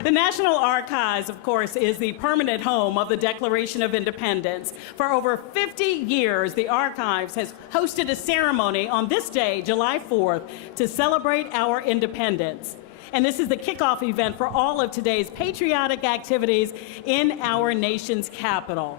The National Archives, of course, is the permanent home of the Declaration of Independence. For over 50 years, the Archives has hosted a ceremony on this day, July 4th, to celebrate our independence. And this is the kickoff event for all of today's patriotic activities in our nation's capital.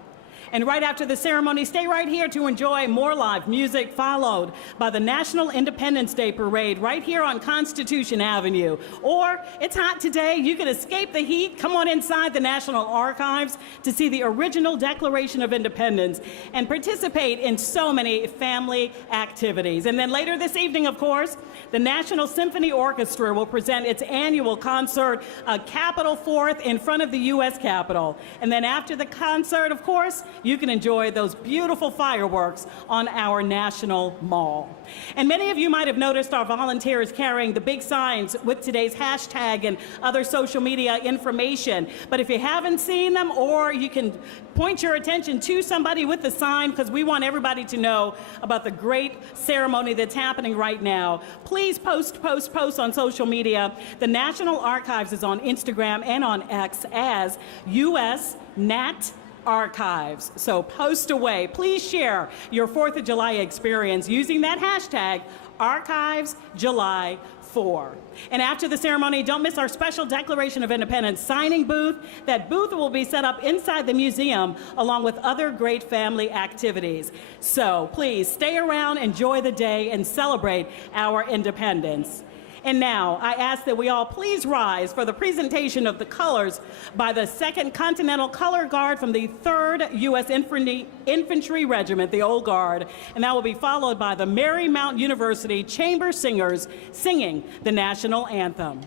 And right after the ceremony, stay right here to enjoy more live music, followed by the National Independence Day Parade right here on Constitution Avenue. Or, it's hot today, you can escape the heat, come on inside the National Archives to see the original Declaration of Independence and participate in so many family activities. And then later this evening, of course, the National Symphony Orchestra will present its annual concert, Capitol 4th, in front of the U.S. Capitol. And then after the concert, of course, you can enjoy those beautiful fireworks on our National Mall. And many of you might have noticed our volunteers carrying the big signs with today's hashtag and other social media information. But if you haven't seen them, or you can point your attention to somebody with the sign, because we want everybody to know about the great ceremony that's happening right now, please post on social media. The National Archives is on Instagram and on X as US Nat Archives. So post away. Please share your 4th of July experience using that hashtag ArchivesJuly4. And after the ceremony, don't miss our special Declaration of Independence signing booth. That booth will be set up inside the museum along with other great family activities. So please stay around, enjoy the day, and celebrate our independence. And now, I ask that we all please rise for the presentation of the colors by the 2nd Continental Color Guard from the 3rd U.S. Infantry Regiment, the Old Guard. And that will be followed by the Marymount University Chamber Singers singing the National Anthem.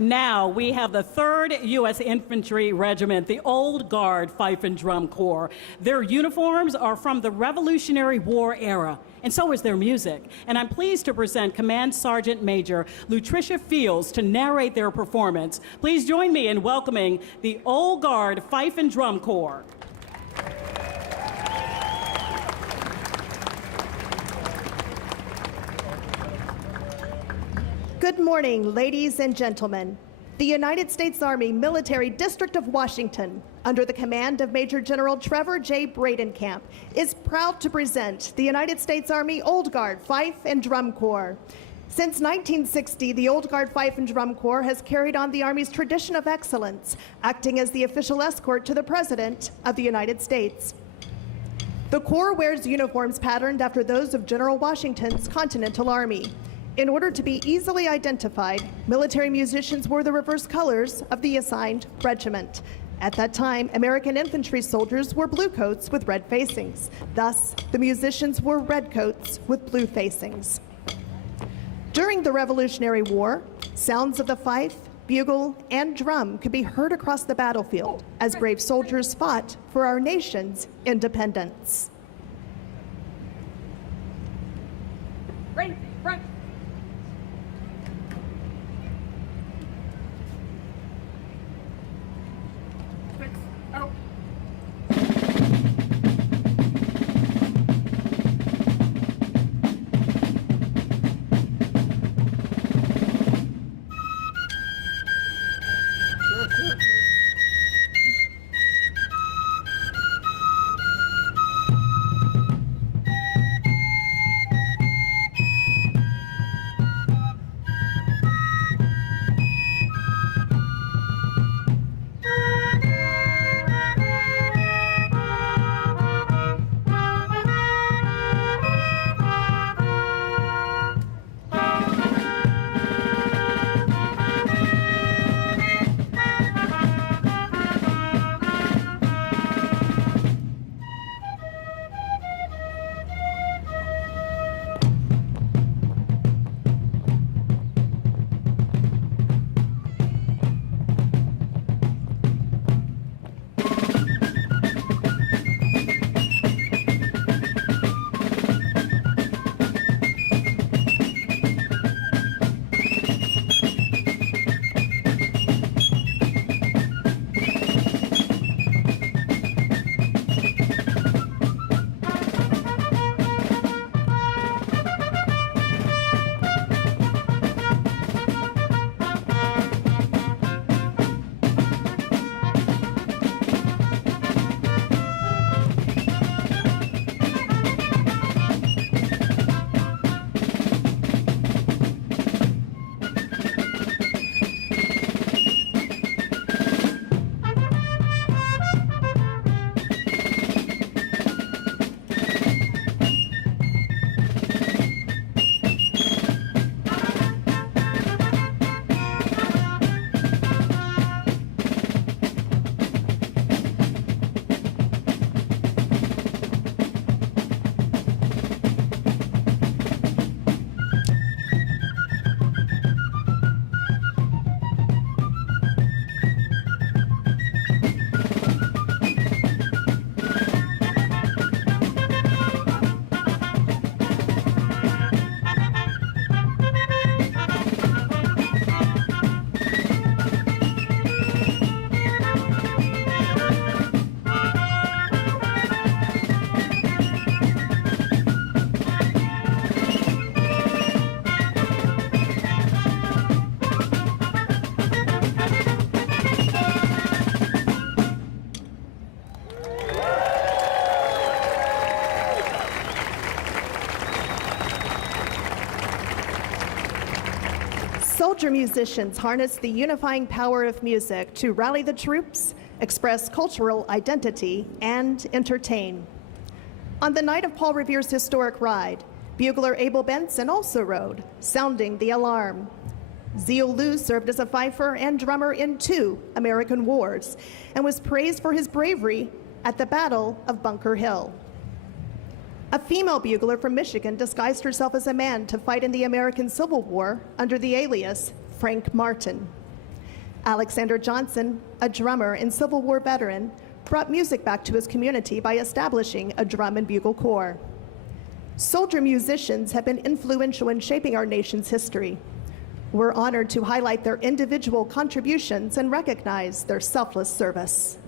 Now we have the 3rd U.S. Infantry Regiment, the Old Guard Fife and Drum Corps. Their uniforms are from the Revolutionary War era, and so is their music. And I'm pleased to present Command Sergeant Major Lutricia Fields to narrate their performance. Please join me in welcoming the Old Guard Fife and Drum Corps. Good morning, ladies and gentlemen. The United States Army Military District of Washington, under the command of Major General Trevor J. Bradenkamp, is proud to present the United States Army Old Guard Fife and Drum Corps. Since 1960, the Old Guard Fife and Drum Corps has carried on the Army's tradition of excellence, acting as the official escort to the President of the United States. The Corps wears uniforms patterned after those of General Washington's Continental Army. In order to be easily identified, military musicians wore the reverse colors of the assigned regiment. At that time, American infantry soldiers wore blue coats with red facings. Thus, the musicians wore red coats with blue facings. During the Revolutionary War, sounds of the fife, bugle, and drum could be heard across the battlefield as brave soldiers fought for our nation's independence. Ready, front. Out. Soldier musicians harness the unifying power of music to rally the troops, express cultural identity, and entertain. On the night of Paul Revere's historic ride, bugler Abel Benson also rode, sounding the alarm. Zeal Lew served as a fifer and drummer in 2 American wars and was praised for his bravery at the Battle of Bunker Hill. A female bugler from Michigan disguised herself as a man to fight in the American Civil War under the alias Frank Martin. Alexander Johnson, a drummer and Civil War veteran, brought music back to his community by establishing a drum and bugle corps. Soldier musicians have been influential in shaping our nation's history. We're honored to highlight their individual contributions and recognize their selfless service.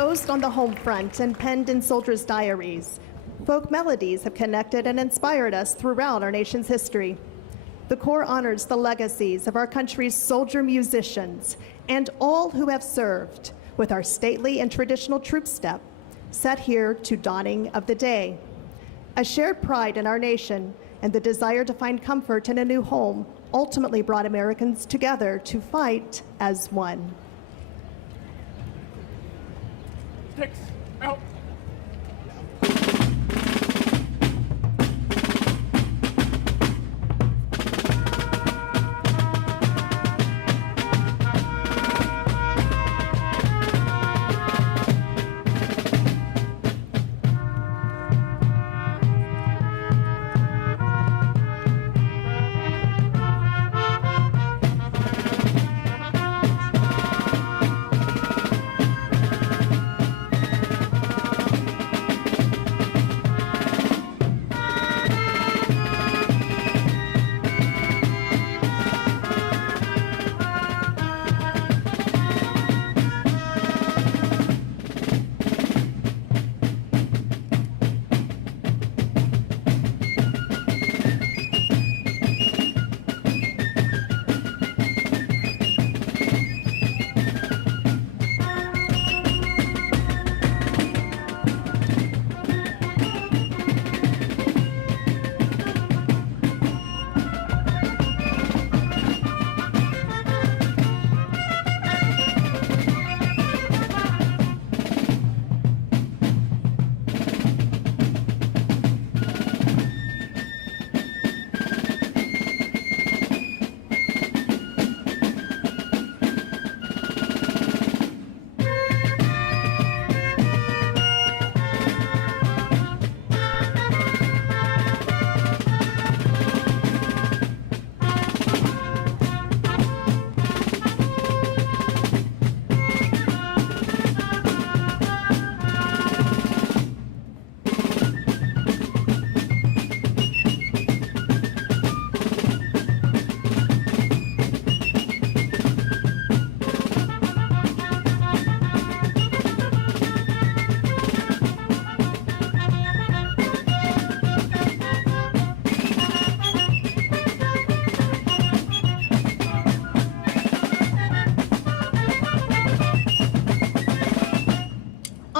composed on the home front and penned in soldiers' diaries, folk melodies have connected and inspired us throughout our nation's history. The Corps honors the legacies of our country's soldier musicians and all who have served with our stately and traditional troop step, set here to dawning of the day. A shared pride in our nation and the desire to find comfort in a new home ultimately brought Americans together to fight as one. Six, out.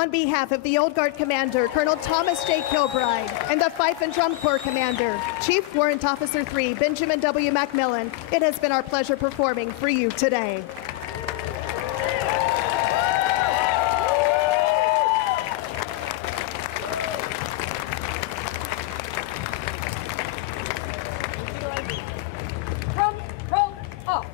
On behalf of the Old Guard Commander, Colonel Thomas J. Kilbride, and the Fife and Drum Corps Commander, Chief Warrant Officer 3, Benjamin W. McMillan, it has been our pleasure performing for you today. Drum, roll, off.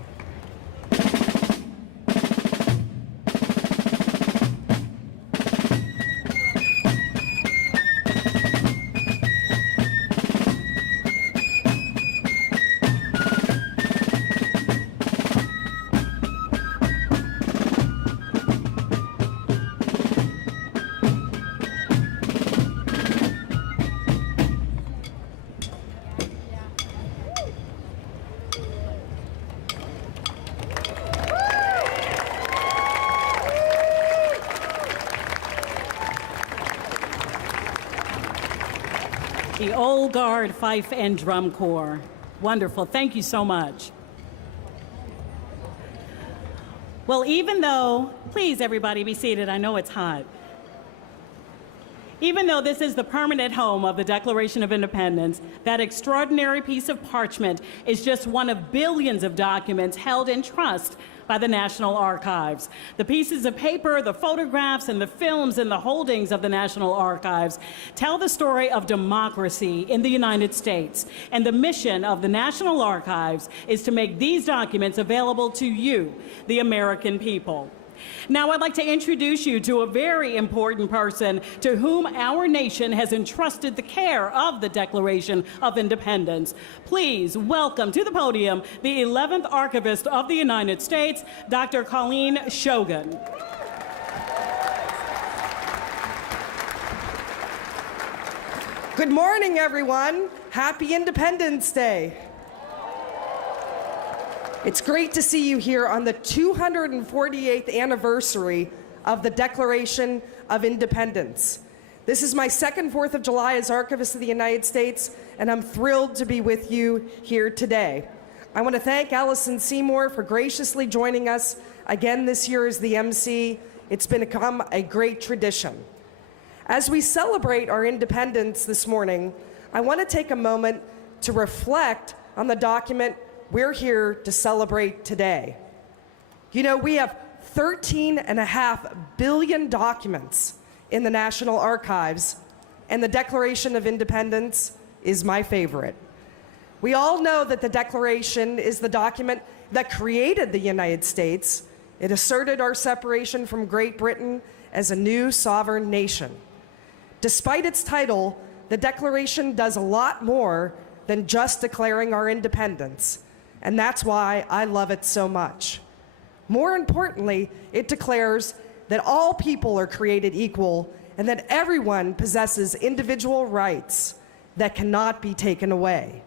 The Old Guard Fife and Drum Corps. Wonderful. Thank you so much. Well, even though, please everybody be seated, I know it's hot. Even though this is the permanent home of the Declaration of Independence, that extraordinary piece of parchment is just one of billions of documents held in trust by the National Archives. The pieces of paper, the photographs, and the films in the holdings of the National Archives tell the story of democracy in the United States. And the mission of the National Archives is to make these documents available to you, the American people. Now, I'd like to introduce you to a very important person to whom our nation has entrusted the care of the Declaration of Independence. Please welcome to the podium the 11th Archivist of the United States, Dr. Colleen Shogan. Good morning, everyone. Happy Independence Day. It's great to see you here on the 248th anniversary of the Declaration of Independence. This is my second 4th of July as Archivist of the United States, and I'm thrilled to be with you here today. I want to thank Allison Seymour for graciously joining us again this year as the MC. It's become a great tradition. As we celebrate our independence this morning, I want to take a moment to reflect on the document we're here to celebrate today. You know, we have 13.5 billion documents in the National Archives, and the Declaration of Independence is my favorite. We all know that the Declaration is the document that created the United States. It asserted our separation from Great Britain as a new sovereign nation. Despite its title, the Declaration does a lot more than just declaring our independence, and that's why I love it so much. More importantly, it declares that all people are created equal and that everyone possesses individual rights that cannot be taken away.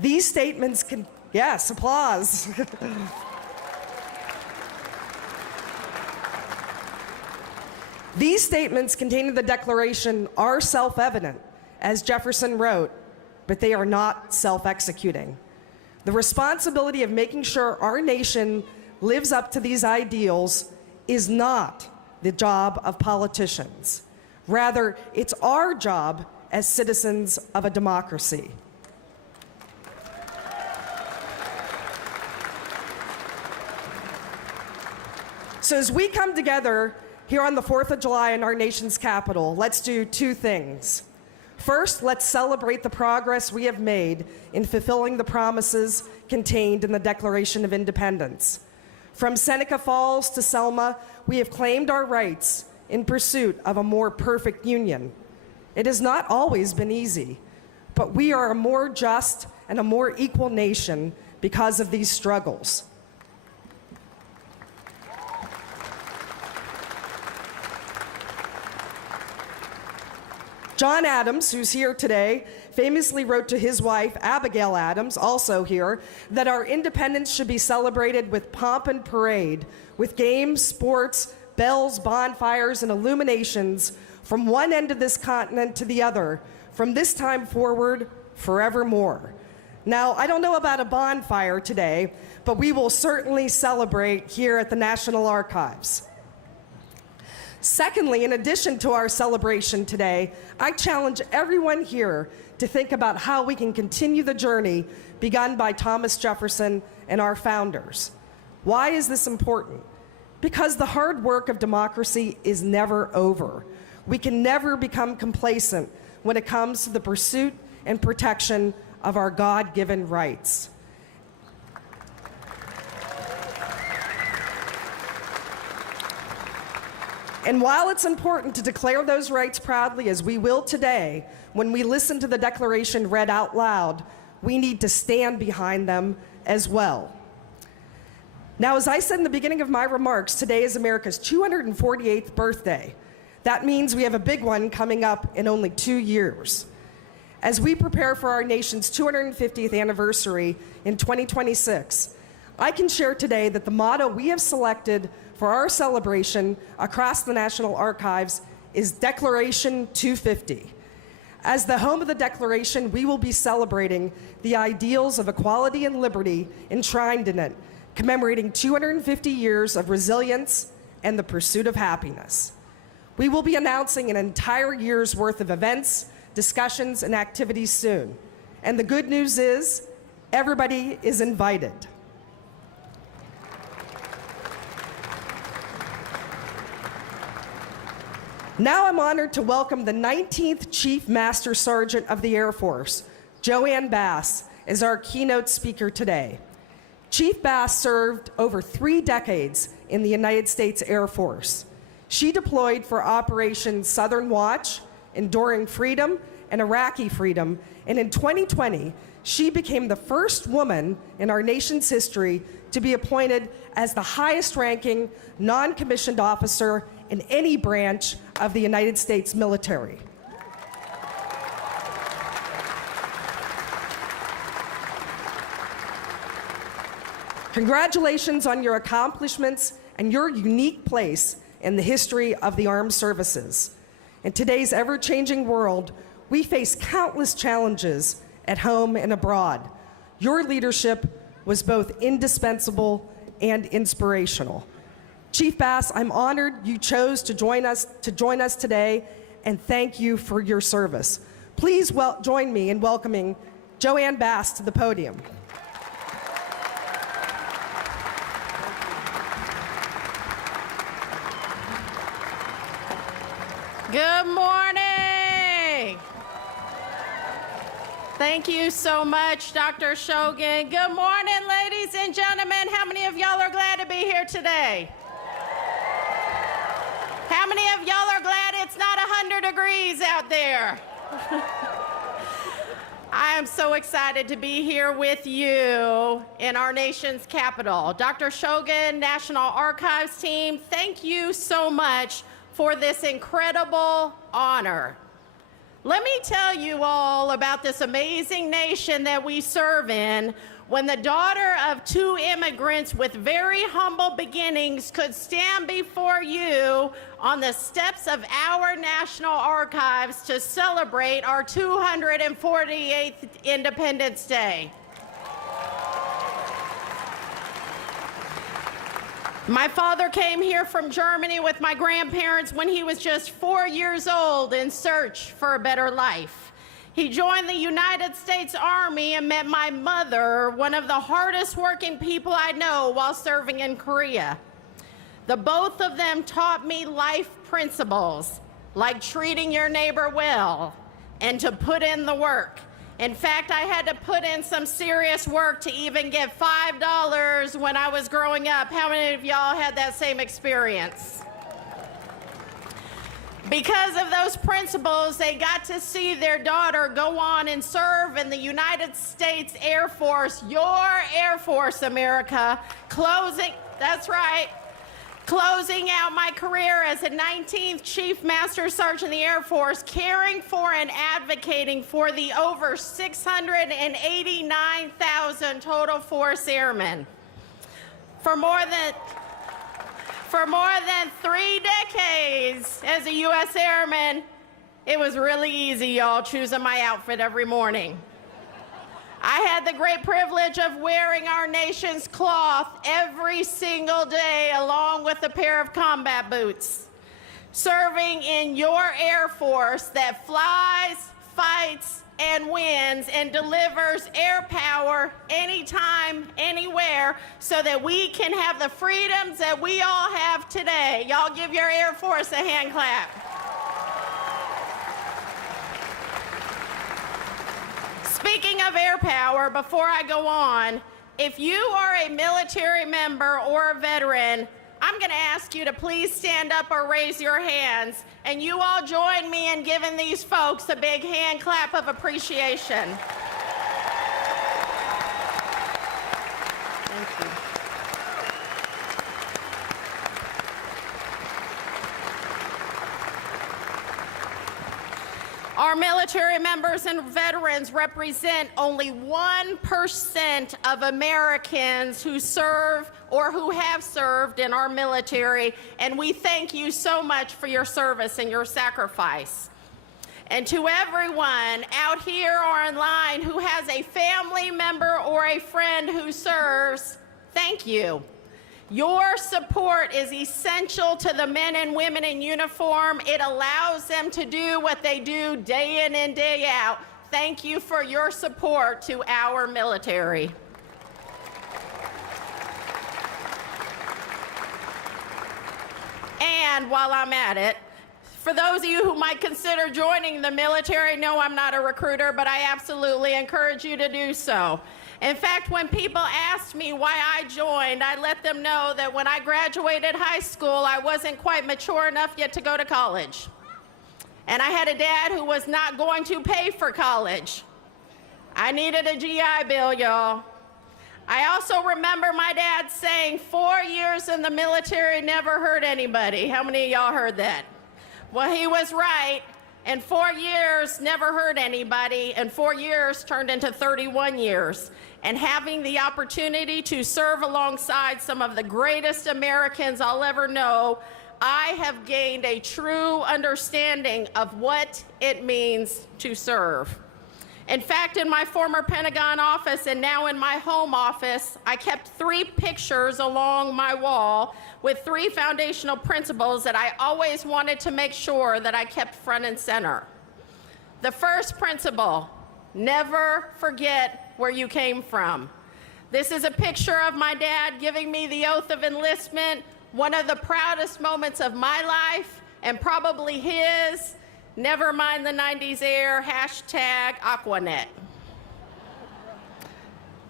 These statements can, yes, applause. These statements contained in the Declaration are self-evident, as Jefferson wrote, but they are not self-executing. The responsibility of making sure our nation lives up to these ideals is not the job of politicians. Rather, it's our job as citizens of a democracy. So as we come together here on the 4th of July in our nation's capital, let's do two things. First, let's celebrate the progress we have made in fulfilling the promises contained in the Declaration of Independence. From Seneca Falls to Selma, we have claimed our rights in pursuit of a more perfect union. It has not always been easy, but we are a more just and a more equal nation because of these struggles. John Adams, who's here today, famously wrote to his wife, Abigail Adams, also here, that our independence should be celebrated with pomp and parade, with games, sports, bells, bonfires, and illuminations from one end of this continent to the other, from this time forward, forevermore. Now, I don't know about a bonfire today, but we will certainly celebrate here at the National Archives. Secondly, in addition to our celebration today, I challenge everyone here to think about how we can continue the journey begun by Thomas Jefferson and our founders. Why is this important? Because the hard work of democracy is never over. We can never become complacent when it comes to the pursuit and protection of our God-given rights. And while it's important to declare those rights proudly, as we will today, when we listen to the Declaration read out loud, we need to stand behind them as well. Now, as I said in the beginning of my remarks, today is America's 248th birthday. That means we have a big one coming up in only 2 years. As we prepare for our nation's 250th anniversary in 2026, I can share today that the motto we have selected for our celebration across the National Archives is Declaration 250. As the home of the Declaration, we will be celebrating the ideals of equality and liberty enshrined in it, commemorating 250 years of resilience and the pursuit of happiness. We will be announcing an entire year's worth of events, discussions, and activities soon. And the good news is, everybody is invited. Now I'm honored to welcome the 19th Chief Master Sergeant of the Air Force, Joanne Bass, as our keynote speaker today. Chief Bass served over 3 decades in the United States Air Force. She deployed for Operation Southern Watch, Enduring Freedom, and Iraqi Freedom, and in 2020, she became the first woman in our nation's history to be appointed as the highest-ranking non-commissioned officer in any branch of the United States military. Congratulations on your accomplishments and your unique place in the history of the armed services. In today's ever-changing world, we face countless challenges at home and abroad. Your leadership was both indispensable and inspirational. Chief Bass, I'm honored you chose to join us today, and thank you for your service. Please join me in welcoming Joanne Bass to the podium. Good morning. Thank you so much, Dr. Shogan. Good morning, ladies and gentlemen. How many of y'all are glad to be here today? How many of y'all are glad it's not 100 degrees out there? I am so excited to be here with you in our nation's capital. Dr. Shogan, National Archives team, thank you so much for this incredible honor. Let me tell you all about this amazing nation that we serve in. When the daughter of two immigrants with very humble beginnings could stand before you on the steps of our National Archives to celebrate our 248th Independence Day. My father came here from Germany with my grandparents when he was just 4 years old in search for a better life. He joined the United States Army and met my mother, one of the hardest working people I know, while serving in Korea. The both of them taught me life principles, like treating your neighbor well and to put in the work. In fact, I had to put in some serious work to even get $5 when I was growing up. How many of y'all had that same experience? Because of those principles, they got to see their daughter go on and serve in the United States Air Force, your Air Force, America, that's right, closing out my career as a 19th Chief Master Sergeant in the Air Force, caring for and advocating for the over 689,000 total force airmen. For more than 3 decades as a U.S. Airman, it was really easy, y'all, choosing my outfit every morning. I had the great privilege of wearing our nation's cloth every single day, along with a pair of combat boots, serving in your Air Force that flies, fights, and wins and delivers air power anytime, anywhere, so that we can have the freedoms that we all have today. Y'all give your Air Force a hand clap. Speaking of air power, before I go on, if you are a military member or a veteran, I'm going to ask you to please stand up or raise your hands, and you all join me in giving these folks a big hand clap of appreciation. Thank you. Our military members and veterans represent only 1% of Americans who serve or who have served in our military, and we thank you so much for your service and your sacrifice. And to everyone out here or online who has a family member or a friend who serves, thank you. Your support is essential to the men and women in uniform. It allows them to do what they do day in and day out. Thank you for your support to our military. And while I'm at it, for those of you who might consider joining the military, no, I'm not a recruiter, but I absolutely encourage you to do so. In fact, when people asked me why I joined, I let them know that when I graduated high school, I wasn't quite mature enough yet to go to college. And I had a dad who was not going to pay for college. I needed a GI Bill, y'all. I also remember my dad saying 4 years in the military never hurt anybody. How many of y'all heard that? Well, he was right. And 4 years never hurt anybody, and 4 years turned into 31 years. And having the opportunity to serve alongside some of the greatest Americans I'll ever know, I have gained a true understanding of what it means to serve. In fact, in my former Pentagon office and now in my home office, I kept 3 pictures along my wall with 3 foundational principles that I always wanted to make sure that I kept front and center. The first principle, never forget where you came from. This is a picture of my dad giving me the oath of enlistment, one of the proudest moments of my life and probably his. Never mind the 90s air, #Aquanet.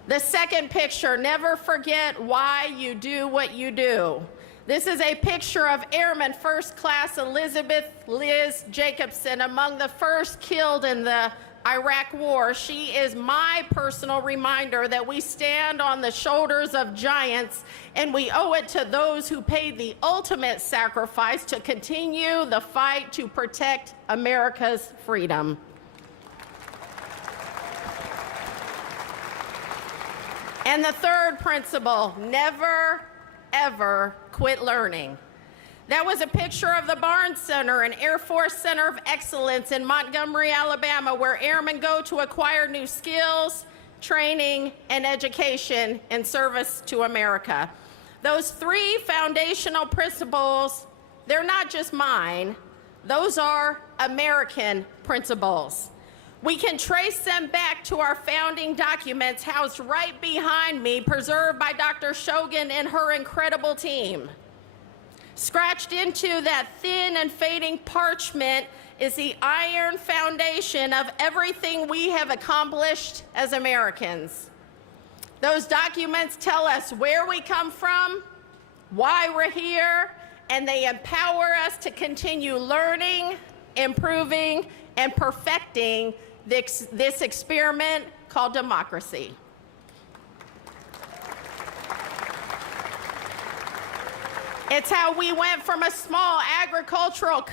The second picture, never forget why you do what you do. This is a picture of Airman First Class Elizabeth Liz Jacobson, among the first killed in the Iraq War. She is my personal reminder that we stand on the shoulders of giants, and we owe it to those who paid the ultimate sacrifice to continue the fight to protect America's freedom. And the third principle, never, ever quit learning. That was a picture of the Barnes Center, an Air Force Center of Excellence in Montgomery, Alabama, where airmen go to acquire new skills, training, and education in service to America. Those 3 foundational principles, they're not just mine, those are American principles. We can trace them back to our founding documents housed right behind me, preserved by Dr. Shogan and her incredible team. Scratched into that thin and fading parchment is the iron foundation of everything we have accomplished as Americans. Those documents tell us where we come from, why we're here, and they empower us to continue learning, improving, and perfecting this experiment called democracy. It's how we went from a small agricultural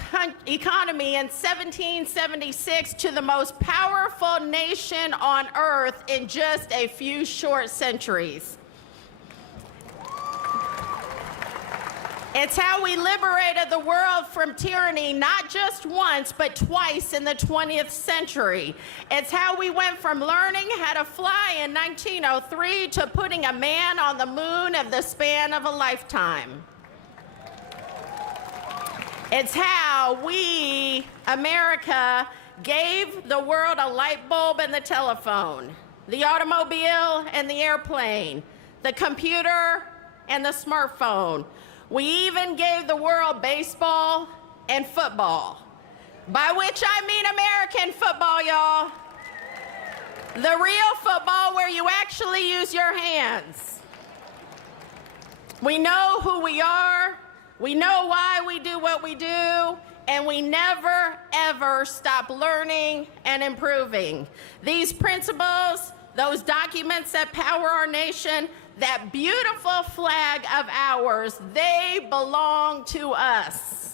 economy in 1776 to the most powerful nation on earth in just a few short centuries. It's how we liberated the world from tyranny, not just once, but twice in the 20th century. It's how we went from learning how to fly in 1903 to putting a man on the moon in the span of a lifetime. It's how we, America, gave the world a light bulb and the telephone, the automobile and the airplane, the computer and the smartphone. We even gave the world baseball and football, by which I mean American football, y'all. The real football where you actually use your hands. We know who we are. We know why we do what we do, and we never, ever stop learning and improving. These principles, those documents that power our nation, that beautiful flag of ours, they belong to us.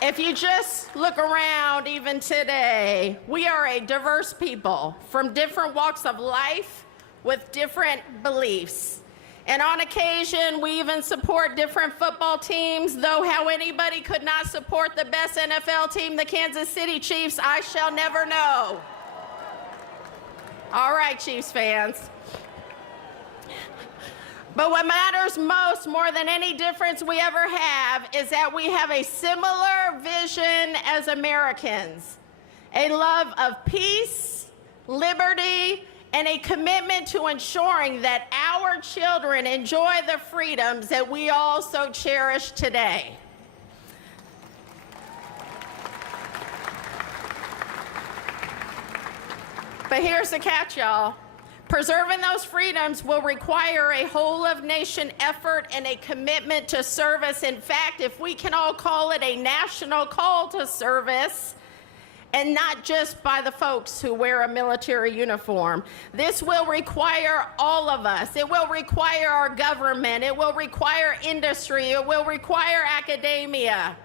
If you just look around even today, we are a diverse people from different walks of life, with different beliefs. And on occasion, we even support different football teams, though how anybody could not support the best NFL team, the Kansas City Chiefs, I shall never know. All right, Chiefs fans. But what matters most, more than any difference we ever have, is that we have a similar vision as Americans, a love of peace, liberty, and a commitment to ensuring that our children enjoy the freedoms that we all so cherish today. But here's the catch, y'all. Preserving those freedoms will require a whole-of-nation effort and a commitment to service. In fact, if we can all call it a national call to service, and not just by the folks who wear a military uniform. This will require all of us. It will require our government. It will require industry. It will require academia.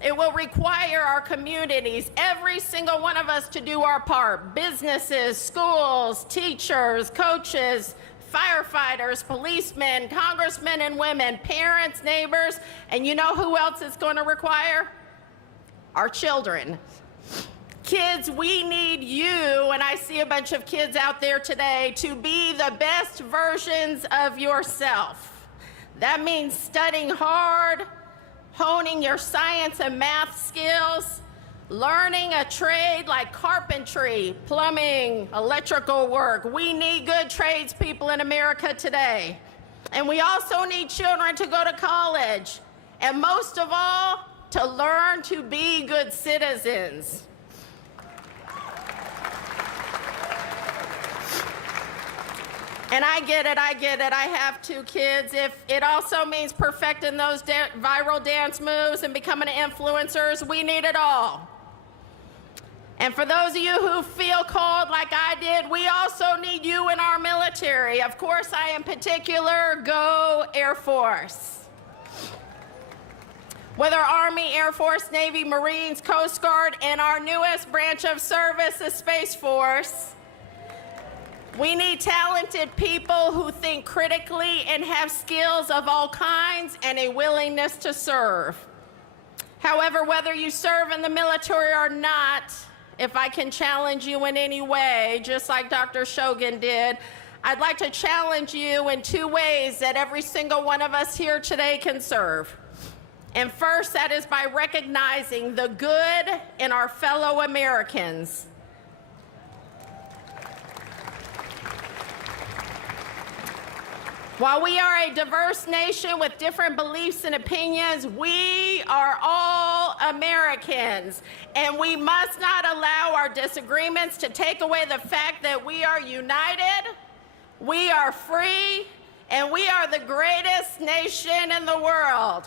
It will require our communities, every single one of us, to do our part. Businesses, schools, teachers, coaches, firefighters, policemen, congressmen and women, parents, neighbors, and you know who else it's going to require? Our children. Kids, we need you, and I see a bunch of kids out there today, to be the best versions of yourself. That means studying hard, honing your science and math skills, learning a trade like carpentry, plumbing, electrical work. We need good tradespeople in America today. And we also need children to go to college. And most of all, to learn to be good citizens. And I get it. I have 2 kids. If it also means perfecting those viral dance moves and becoming influencers, we need it all. And for those of you who feel called like I did, we also need you in our military. Of course, I in particular, go Air Force. Whether Army, Air Force, Navy, Marines, Coast Guard, and our newest branch of service, the Space Force, we need talented people who think critically and have skills of all kinds and a willingness to serve. However, whether you serve in the military or not, if I can challenge you in any way, just like Dr. Shogan did, I'd like to challenge you in 2 ways that every single one of us here today can serve. And first, that is by recognizing the good in our fellow Americans. While we are a diverse nation with different beliefs and opinions, we are all Americans, and we must not allow our disagreements to take away the fact that we are united, we are free, and we are the greatest nation in the world.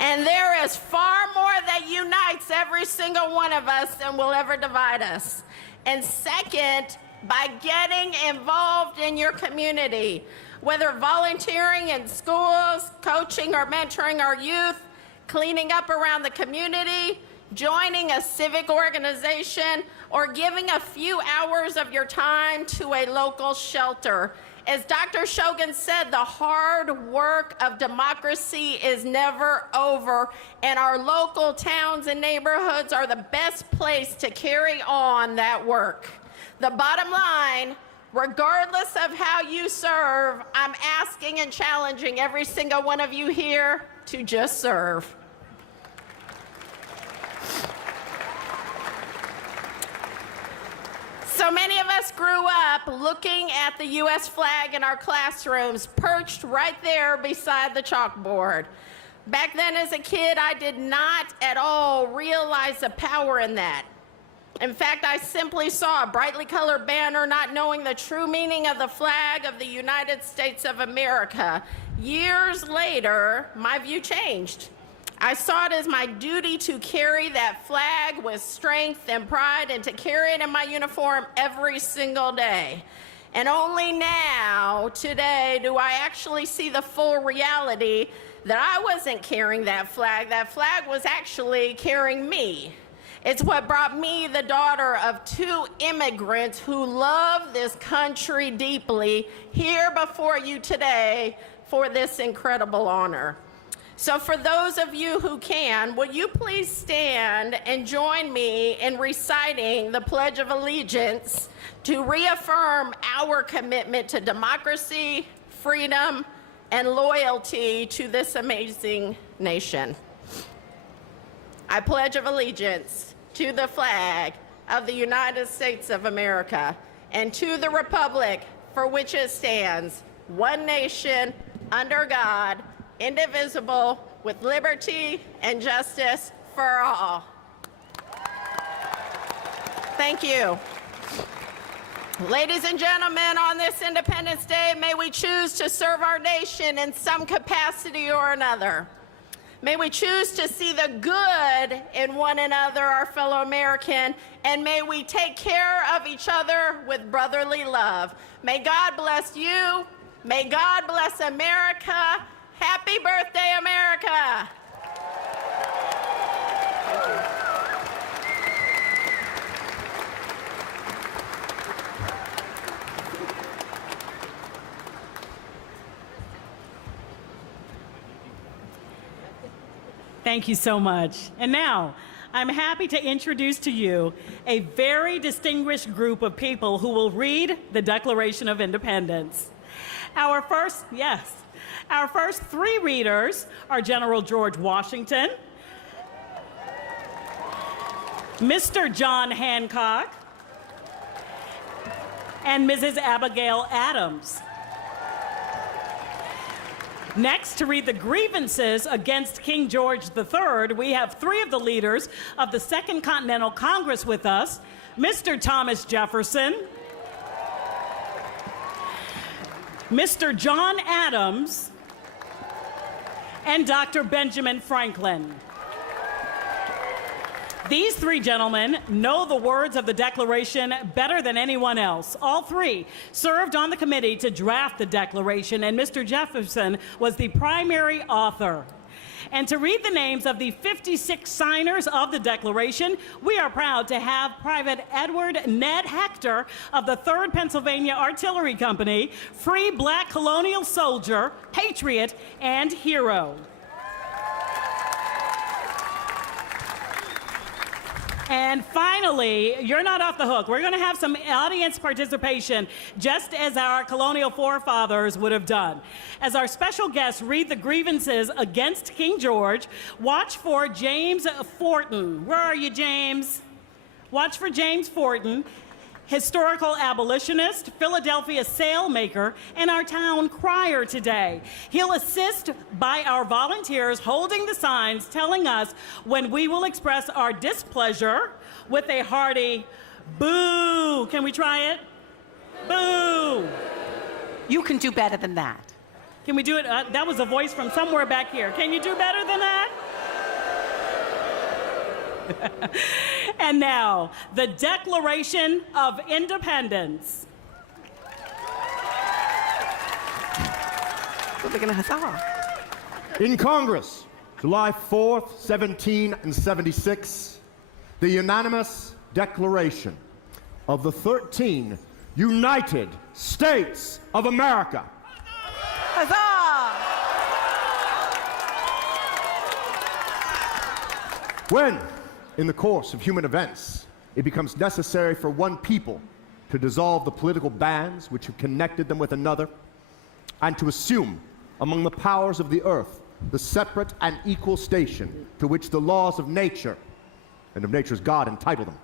And there is far more that unites every single one of us than will ever divide us. And second, by getting involved in your community, whether volunteering in schools, coaching or mentoring our youth, cleaning up around the community, joining a civic organization, or giving a few hours of your time to a local shelter. As Dr. Shogan said, the hard work of democracy is never over, and our local towns and neighborhoods are the best place to carry on that work. The bottom line, regardless of how you serve, I'm asking and challenging every single one of you here to just serve. So many of us grew up looking at the U.S. flag in our classrooms, perched right there beside the chalkboard. Back then as a kid, I did not at all realize the power in that. In fact, I simply saw a brightly colored banner, not knowing the true meaning of the flag of the United States of America. Years later, my view changed. I saw it as my duty to carry that flag with strength and pride and to carry it in my uniform every single day. And only now, today, do I actually see the full reality that I wasn't carrying that flag. That flag was actually carrying me. It's what brought me, the daughter of 2 immigrants who love this country deeply, here before you today for this incredible honor. So for those of you who can, will you please stand and join me in reciting the Pledge of Allegiance to reaffirm our commitment to democracy, freedom, and loyalty to this amazing nation. I pledge allegiance to the flag of the United States of America and to the republic for which it stands, one nation, under God, indivisible, with liberty and justice for all. Thank you. Ladies and gentlemen, on this Independence Day, may we choose to serve our nation in some capacity or another. May we choose to see the good in one another, our fellow American, and may we take care of each other with brotherly love. May God bless you. May God bless America. Happy birthday, America! Thank you so much. And now, I'm happy to introduce to you a very distinguished group of people who will read the Declaration of Independence. Our first three readers are General George Washington, Mr. John Hancock, and Mrs. Abigail Adams. Next, to read the grievances against King George III, we have three of the leaders of the Second Continental Congress with us, Mr. Thomas Jefferson, Mr. John Adams, and Dr. Benjamin Franklin. These three gentlemen know the words of the Declaration better than anyone else. All three served on the committee to draft the Declaration, and Mr. Jefferson was the primary author. And to read the names of the 56 signers of the Declaration, we are proud to have Private Edward Ned Hector of the 3rd Pennsylvania Artillery Company, free black colonial soldier, patriot, and hero. And finally, you're not off the hook. We're going to have some audience participation, just as our colonial forefathers would have done. As our special guests read the grievances against King George, watch for James Forten. Where are you, James? Watch for James Forten, historical abolitionist, Philadelphia sailmaker, and our town crier today. He'll assist by our volunteers holding the signs telling us when we will express our displeasure with a hearty boo. Can we try it? Boo. You can do better than that. Can we do it? That was a voice from somewhere back here. Can you do better than that? And now, the Declaration of Independence. We're gonna huzzah. In Congress, July 4th, 1776, the unanimous Declaration of the 13 United States of America. Huzzah! When, in the course of human events, it becomes necessary for one people to dissolve the political bands which have connected them with another, and to assume among the powers of the earth the separate and equal station to which the laws of nature and of nature's God entitle them,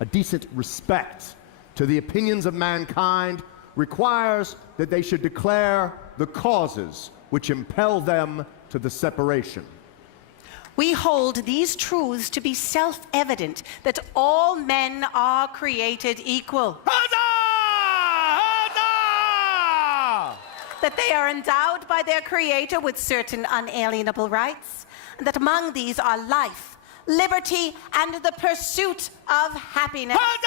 a decent respect to the opinions of mankind requires that they should declare the causes which impel them to the separation. We hold these truths to be self-evident, that all men are created equal. Huzzah! Huzzah! That they are endowed by their Creator with certain unalienable rights, and that among these are life, liberty, and the pursuit of happiness. Huzzah!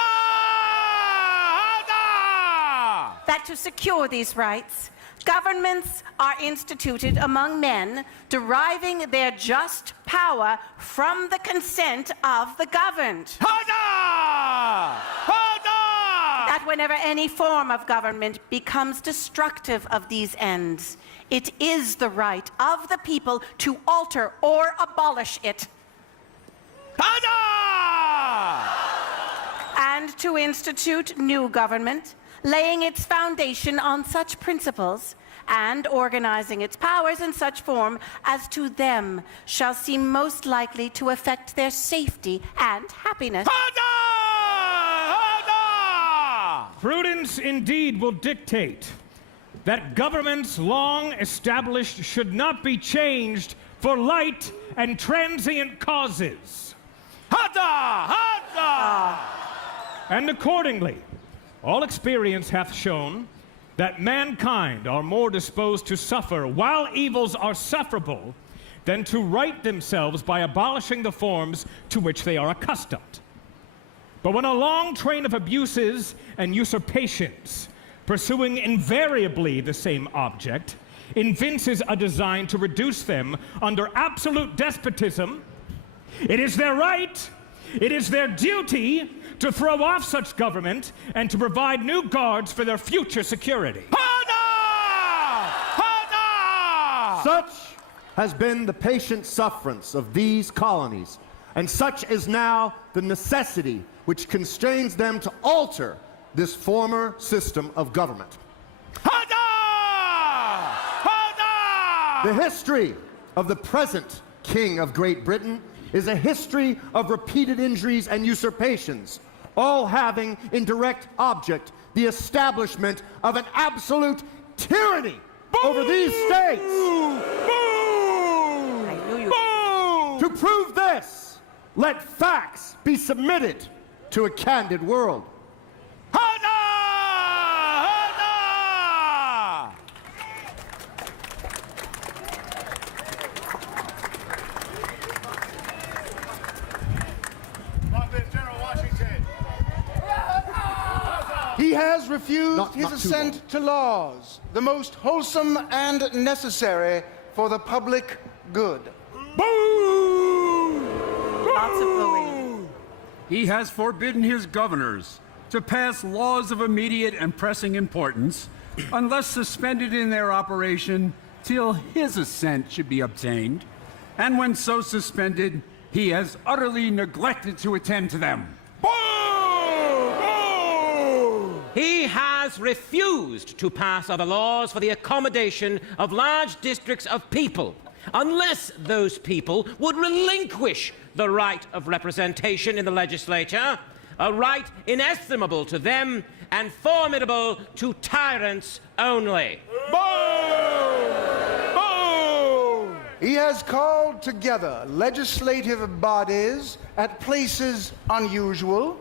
Huzzah! That to secure these rights, governments are instituted among men, deriving their just power from the consent of the governed. Huzzah! Huzzah! That whenever any form of government becomes destructive of these ends, it is the right of the people to alter or abolish it. Huzzah! And to institute new government, laying its foundation on such principles and organizing its powers in such form as to them shall seem most likely to affect their safety and happiness. Huzzah! Huzzah! Prudence indeed will dictate that governments long established should not be changed for light and transient causes. Huzzah! Huzzah! And accordingly, all experience hath shown that mankind are more disposed to suffer while evils are sufferable than to right themselves by abolishing the forms to which they are accustomed. But when a long train of abuses and usurpations, pursuing invariably the same object, evinces a design to reduce them under absolute despotism, it is their right, it is their duty to throw off such government and to provide new guards for their future security. Huzzah! Huzzah! Such has been the patient sufferance of these colonies, and such is now the necessity which constrains them to alter this former system of government. The history of the present King of Great Britain is a history of repeated injuries and usurpations, all having in direct object the establishment of an absolute tyranny over these states. To prove this, let facts be submitted to a candid world. He has refused Not his too assent to laws, the most wholesome and necessary for the public good. Lots of booing. He has forbidden his governors to pass laws of immediate and pressing importance unless suspended in their operation till his assent should be obtained. And when so suspended, he has utterly neglected to attend to them. He has refused to pass other laws for the accommodation of large districts of people, unless those people would relinquish the right of representation in the legislature, a right inestimable to them and formidable to tyrants only. He has called together legislative bodies at places unusual,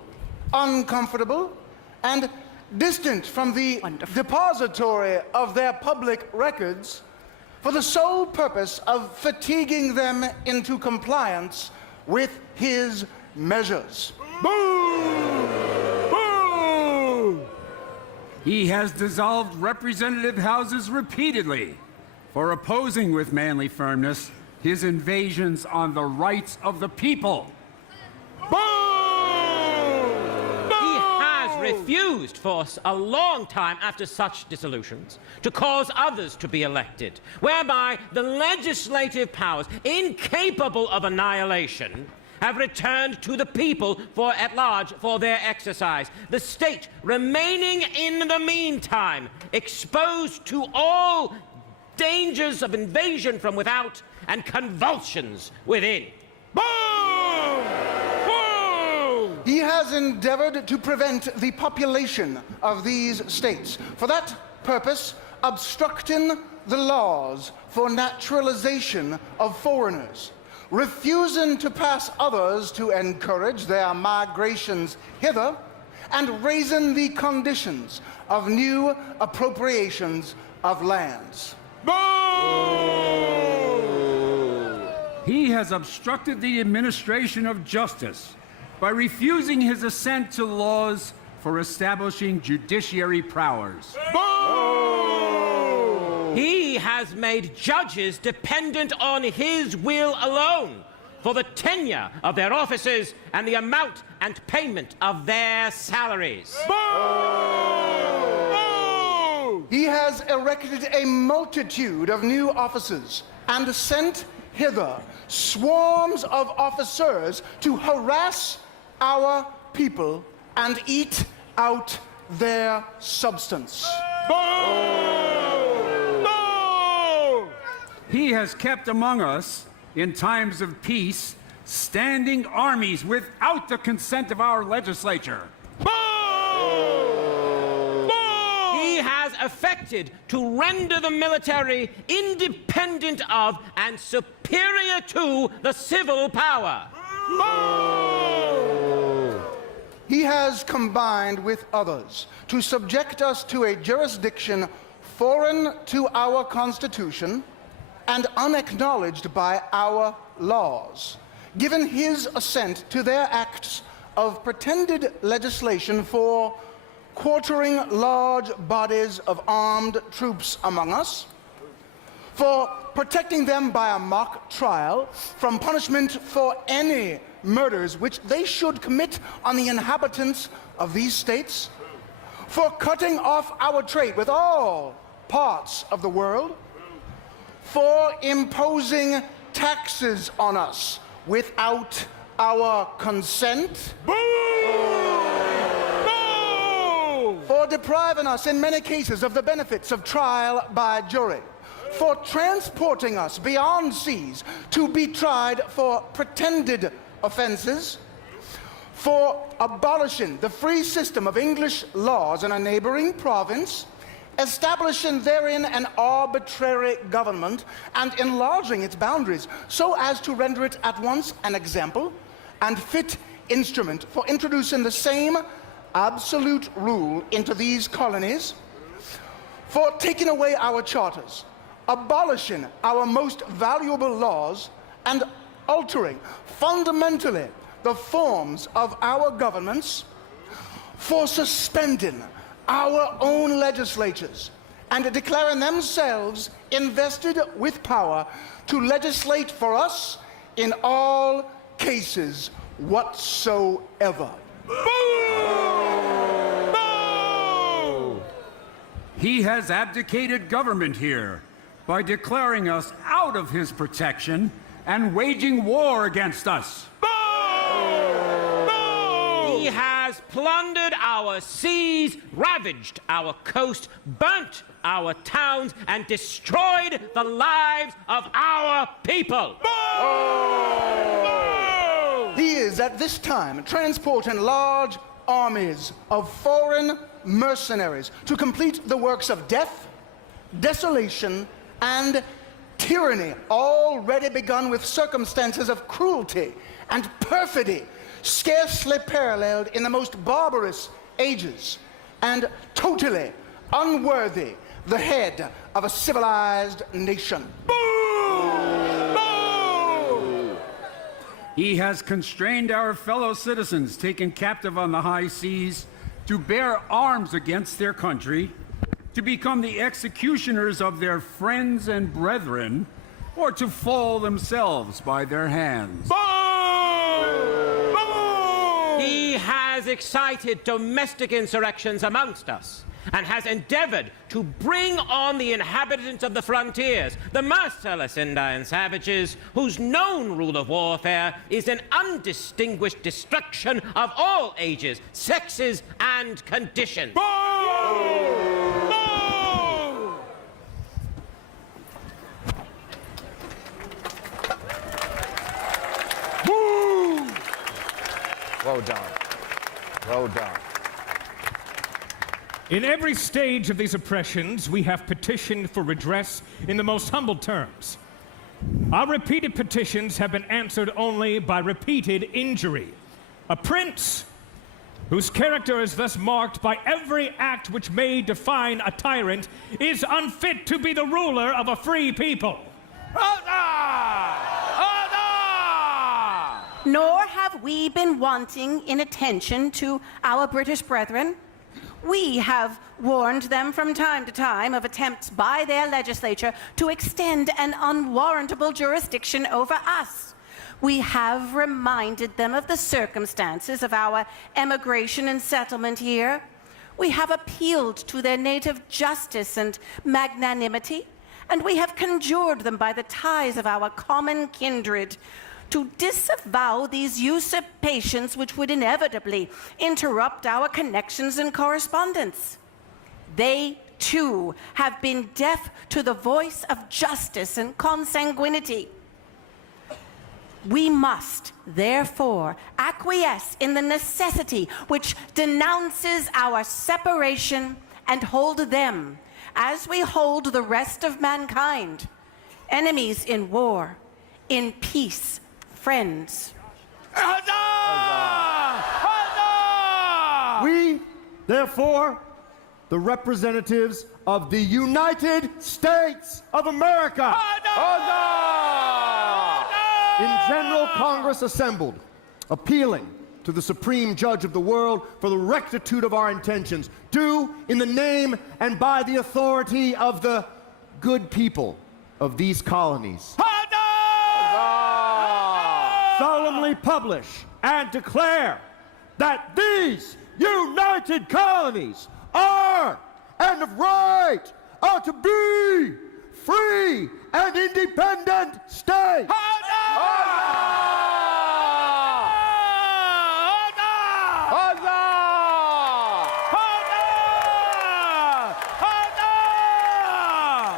uncomfortable, and distant from the depository of their public records for the sole purpose of fatiguing them into compliance with his measures. He has dissolved representative houses repeatedly for opposing with manly firmness his invasions on the rights of the people. Refused for a long time after such dissolutions to cause others to be elected, whereby the legislative powers, incapable of annihilation, have returned to the people at large for their exercise, the state remaining in the meantime exposed to all dangers of invasion from without and convulsions within. He has endeavored to prevent the population of these states, for that purpose obstructing the laws for naturalization of foreigners, refusing to pass others to encourage their migrations hither, and raising the conditions of new appropriations of lands. He has obstructed the administration of justice by refusing his assent to laws for establishing judiciary powers. He has made judges dependent on his will alone for the tenure of their offices and the amount and payment of their salaries. He has erected a multitude of new offices and sent hither swarms of officers to harass our people and eat out their substance. He has kept among us, in times of peace, standing armies without the consent of our legislature. He has affected to render the military independent of and superior to the civil power. He has combined with others to subject us to a jurisdiction foreign to our Constitution and unacknowledged by our laws, given his assent to their acts of pretended legislation for quartering large bodies of armed troops among us, for protecting them by a mock trial from punishment for any murders which they should commit on the inhabitants of these states, for cutting off our trade with all parts of the world, for imposing taxes on us without our consent, for depriving us in many cases of the benefits of trial by jury, for transporting us beyond seas to be tried for pretended offenses, for abolishing the free system of English laws in a neighboring province, establishing therein an arbitrary government, and enlarging its boundaries so as to render it at once an example and fit instrument for introducing the same absolute rule into these colonies, for taking away our charters, abolishing our most valuable laws, and altering fundamentally the forms of our governments, for suspending our own legislatures and declaring themselves invested with power to legislate for us in all cases whatsoever. He has abdicated government here by declaring us out of his protection and waging war against us. He has plundered our seas, ravaged our coast, burnt our towns, and destroyed the lives of our people. He is at this time transporting large armies of foreign mercenaries to complete the works of death, desolation, and tyranny already begun with circumstances of cruelty and perfidy scarcely paralleled in the most barbarous ages, and totally unworthy the head of a civilized nation. He has constrained our fellow citizens taken captive on the high seas to bear arms against their country, to become the executioners of their friends and brethren, or to fall themselves by their hands. He has excited domestic insurrections amongst us and has endeavored to bring on the inhabitants of the frontiers, the merciless Indian savages, whose known rule of warfare is an undistinguished destruction of all ages, sexes, and conditions. Well done. Well done. In every stage of these oppressions, we have petitioned for redress in the most humble terms. Our repeated petitions have been answered only by repeated injury. A prince whose character is thus marked by every act which may define a tyrant is unfit to be the ruler of a free people. Nor have we been wanting in attention to our British brethren. We have warned them from time to time of attempts by their legislature to extend an unwarrantable jurisdiction over us. We have reminded them of the circumstances of our emigration and settlement here. We have appealed to their native justice and magnanimity, and we have conjured them by the ties of our common kindred to disavow these usurpations which would inevitably interrupt our connections and correspondence. They, too, have been deaf to the voice of justice and consanguinity. We must, therefore, acquiesce in the necessity which denounces our separation and hold them, as we hold the rest of mankind, enemies in war, in peace, friends. We, therefore, the representatives of the United States of America, in General Congress assembled, appealing to the Supreme Judge of the world for the rectitude of our intentions, do in the name and by the authority of the good people of these colonies, solemnly publish and declare that these united colonies are and of right are to be free and independent state.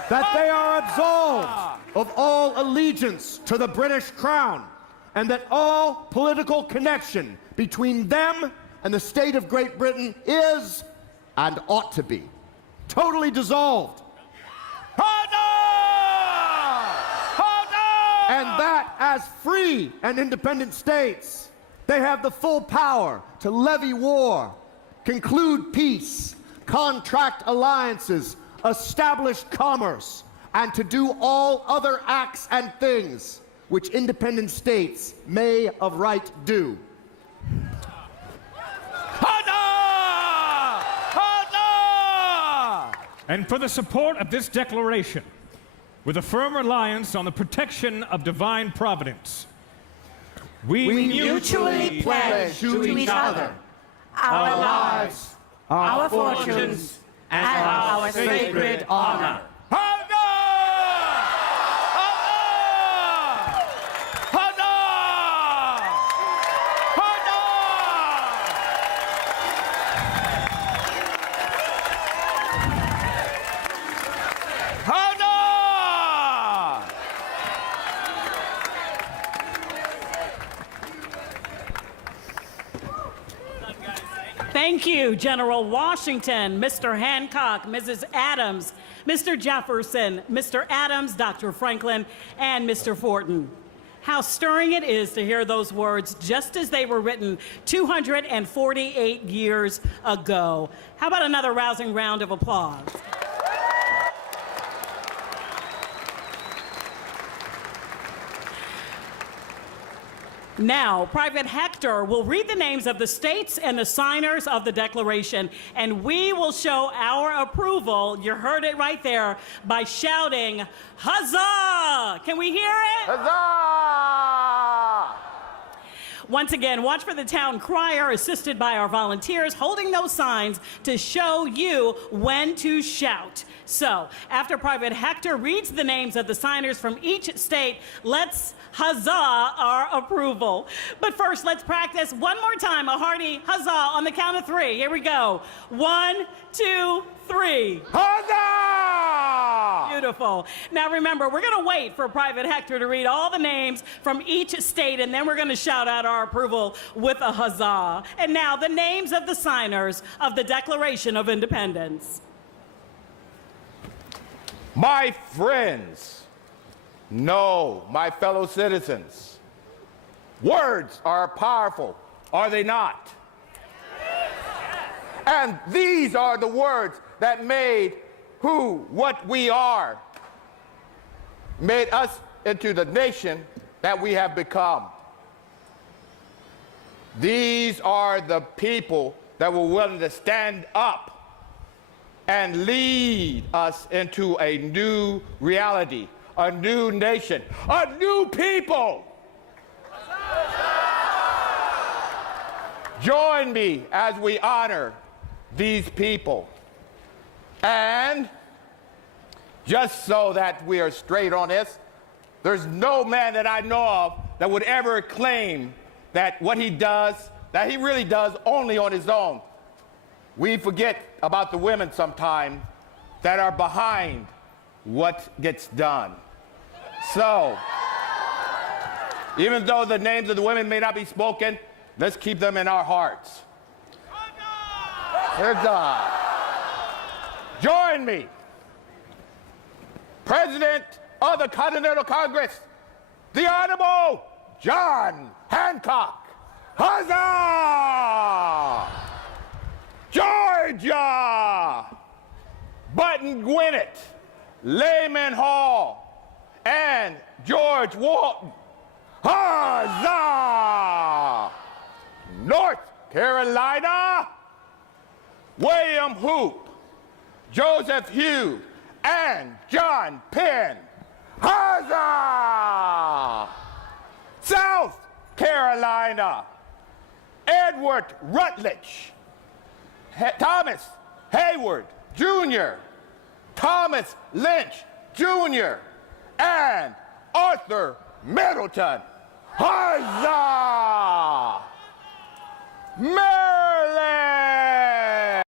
That they are absolved of all allegiance to the British Crown, and that all political connection between them and the state of Great Britain is, and ought to be, totally dissolved. And that as free and independent states, they have the full power to levy war, conclude peace, contract alliances, establish commerce, and to do all other acts and things which independent states may of right do. And for the support of this declaration, with a firm reliance on the protection of divine providence, we mutually pledge to each other our lives, our fortunes, and our sacred honor. Thank you, General Washington, Mr. Hancock, Mrs. Adams, Mr. Jefferson, Mr. Adams, Dr. Franklin, and Mr. Fortin. How stirring it is to hear those words just as they were written 248 years ago. How about another rousing round of applause? Now, Private Hector will read the names of the states and the signers of the Declaration, and we will show our approval, you heard it right there, by shouting, "Huzzah!" Can we hear it? Huzzah! Once again, watch for the town crier, assisted by our volunteers, holding those signs to show you when to shout. So, after Private Hector reads the names of the signers from each state, let's huzzah our approval. But first, let's practice one more time a hearty huzzah on the count of 3. Here we go. 1, 2, 3. Huzzah! Beautiful. Now remember, we're going to wait for Private Hector to read all the names from each state, and then we're going to shout out our approval with a huzzah. And now, the names of the signers of the Declaration of Independence. My friends, no, my fellow citizens, words are powerful, are they not? And these are the words that made what we are, made us into the nation that we have become. These are the people that were willing to stand up and lead us into a new reality, a new nation, a new people. Join me as we honor these people. And just so that we are straight on this, there's no man that I know of that would ever claim that what he does, that he really does only on his own. We forget about the women sometimes that are behind what gets done. So, even though the names of the women may not be spoken, let's keep them in our hearts. Dear God, join me. President of the Continental Congress, the Honorable John Hancock. Huzzah! Georgia, Button Gwinnett, Lehman Hall, and George Walton. Huzzah! North Carolina, William Hoop, Joseph Hughes, and John Penn. Huzzah! South Carolina, Edward Rutledge, Thomas Hayward Jr., Thomas Lynch, Jr., and Arthur Middleton. Huzzah!